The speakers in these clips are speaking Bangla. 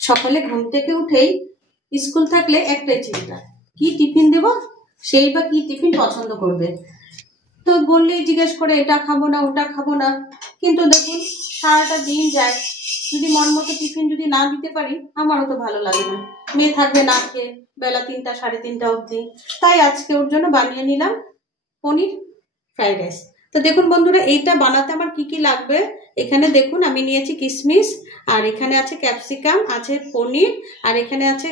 সকালে ঘুম থেকে উঠেই স্কুল থাকলে একটাই চিন্তা, কি টিফিন দেব, সেই বা কি টিফিন পছন্দ করবে। তো বললেই জিজ্ঞেস করে এটা খাবো না ওটা খাবো না। কিন্তু দেখুন সারাটা দিন যায়, যদি মন মতো টিফিন যদি না দিতে পারি আমারও তো ভালো লাগে না। মেয়ে থাকবে না খেয়ে বেলা 3টা 3:30 অবধি। তাই আজকে ওর জন্য বানিয়ে নিলাম পনির ফ্রাইড রাইস। তো দেখুন বন্ধুরা, এইটা বানাতে আমার কি কি লাগবে এখানে দেখুন। আমি নিয়েছি কিশমিশ, আর এখানে আছে ক্যাপসিকাম, আছে পনির, আর এখানে আছে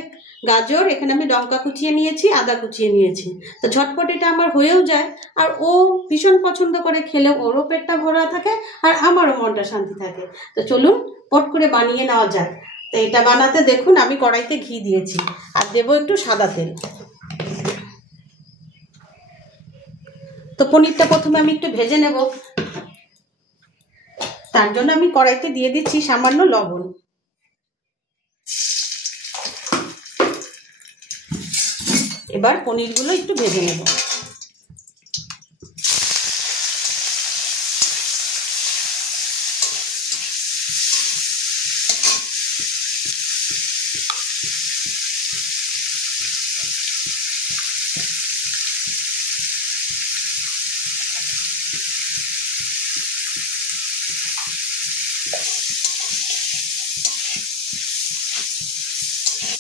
গাজর, এখানে আমি লঙ্কা কুচিয়ে নিয়েছি, আদা কুচিয়ে নিয়েছি। তো ঝটপট এটা আমার হয়েও যায়, আর ও ভীষণ পছন্দ করে, খেলেও ওরও পেটটা ভরা থাকে আর আমারও মনটা শান্তি থাকে। তো চলুন পট করে বানিয়ে নেওয়া যাক। তো এটা বানাতে দেখুন আমি কড়াইতে ঘি দিয়েছি, আর দেবো একটু সাদা তেল। তো পনিরটা প্রথমে আমি একটু ভেজে নেব, তার জন্য আমি কড়াইতে দিয়ে দিচ্ছি সামান্য লবণ। এবার পনিরগুলো একটু ভেজে নেব।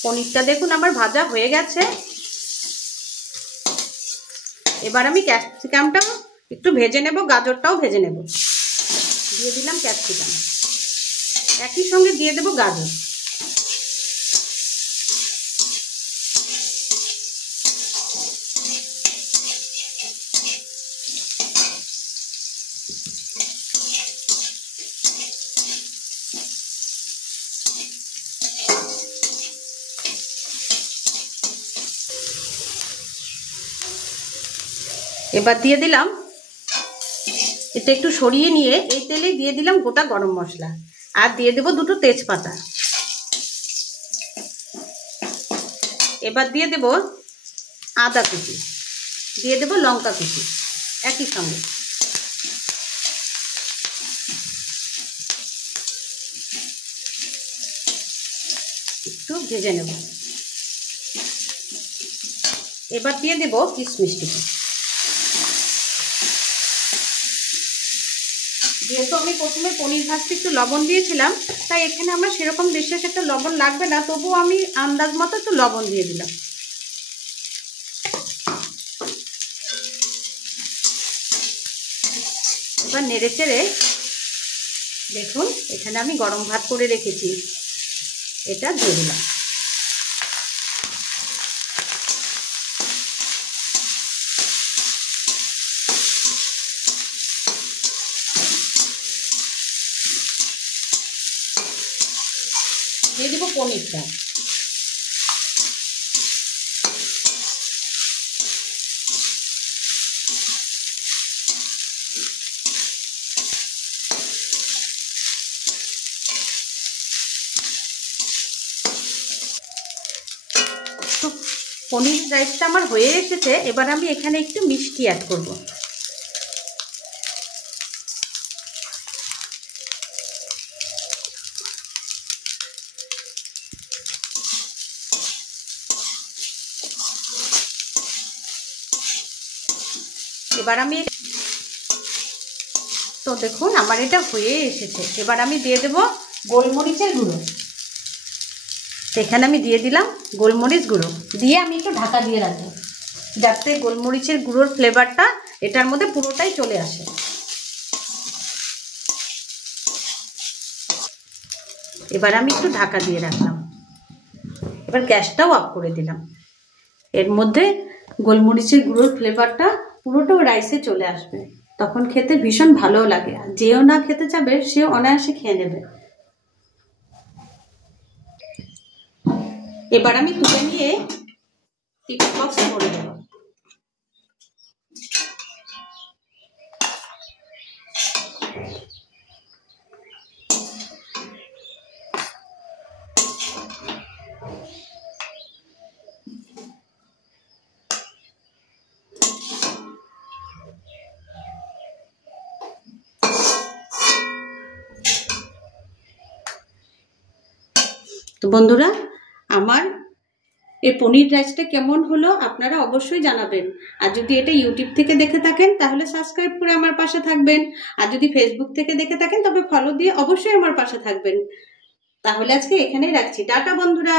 পনিরটা দেখুন আমার ভাজা হয়ে গেছে। এবার আমি ক্যাপসিকামটা একটু ভেজে নেব, গাজরটাও ভেজে নেব। দিয়ে দিলাম ক্যাপসিকাম, একই সঙ্গে দিয়ে দেব গাজর। এবার দিয়ে দিলাম, এটা একটু সরিয়ে নিয়ে এই তেলে দিয়ে দিলাম গোটা গরম মশলা, আর দিয়ে দেব দুটো তেজপাতা। এবার দিয়ে দেব আদা কুচি, দিয়ে দেব লঙ্কা কুচি একই সঙ্গে। একটু ভেজে নেব। এবার দিয়ে দেব কিশমিশটিকে। যেহেতু আমি প্রথমে পনির ভাজতে একটু লবণ দিয়েছিলাম, তাই এখানে আমার সেরকম বিশেষ একটা লবণ লাগবে না, তবুও আমি আন্দাজ মতো একটু লবণ দিয়ে দিলাম। এবার নেড়ে চেড়ে দেখুন এখানে আমি গরম ভাত করে রেখেছি, এটা দিয়ে দিলাম। দিয়ে দেবো পনিরটা। তো পনির রাইসটা আমার হয়ে এসেছে, এবার আমি এখানে একটু মিষ্টি অ্যাড করব। এবার আমি তো দেখুন আমার এটা হয়ে এসেছে। এবার আমি দিয়ে দেব গোলমরিচের গুঁড়ো। এখানে আমি দিয়ে দিলাম গোলমরিচ গুঁড়ো, দিয়ে আমি একটু ঢাকা দিয়ে রাখবো, যাতে গোলমরিচের গুঁড়োর ফ্লেভারটা এটার মধ্যে পুরোটাই চলে আসে। এবার আমি একটু ঢাকা দিয়ে রাখলাম। এবার গ্যাসটাও অফ করে দিলাম। এর মধ্যে গোলমরিচের গুঁড়োর ফ্লেভারটা পুরোটাও রাইসে চলে আসবে, তখন খেতে ভীষণ ভালো লাগে। আর যেও না খেতে চাবে সেও অনায়াসে খেয়ে নেবে। এবার আমি তুলে নিয়ে টিফিন বক্সে ভরে দেবো। তো বন্ধুরা, আমার এই পনির রাইসটা কেমন হলো আপনারা অবশ্যই জানাবেন। আর যদি এটা ইউটিউব থেকে দেখে থাকেন তাহলে সাবস্ক্রাইব করে আমার পাশে থাকবেন। আর যদি ফেসবুক থেকে দেখে থাকেন তবে ফলো দিয়ে অবশ্যই আমার পাশে থাকবেন। তাহলে আজকে এখানেই রাখছি। টাটা বন্ধুরা।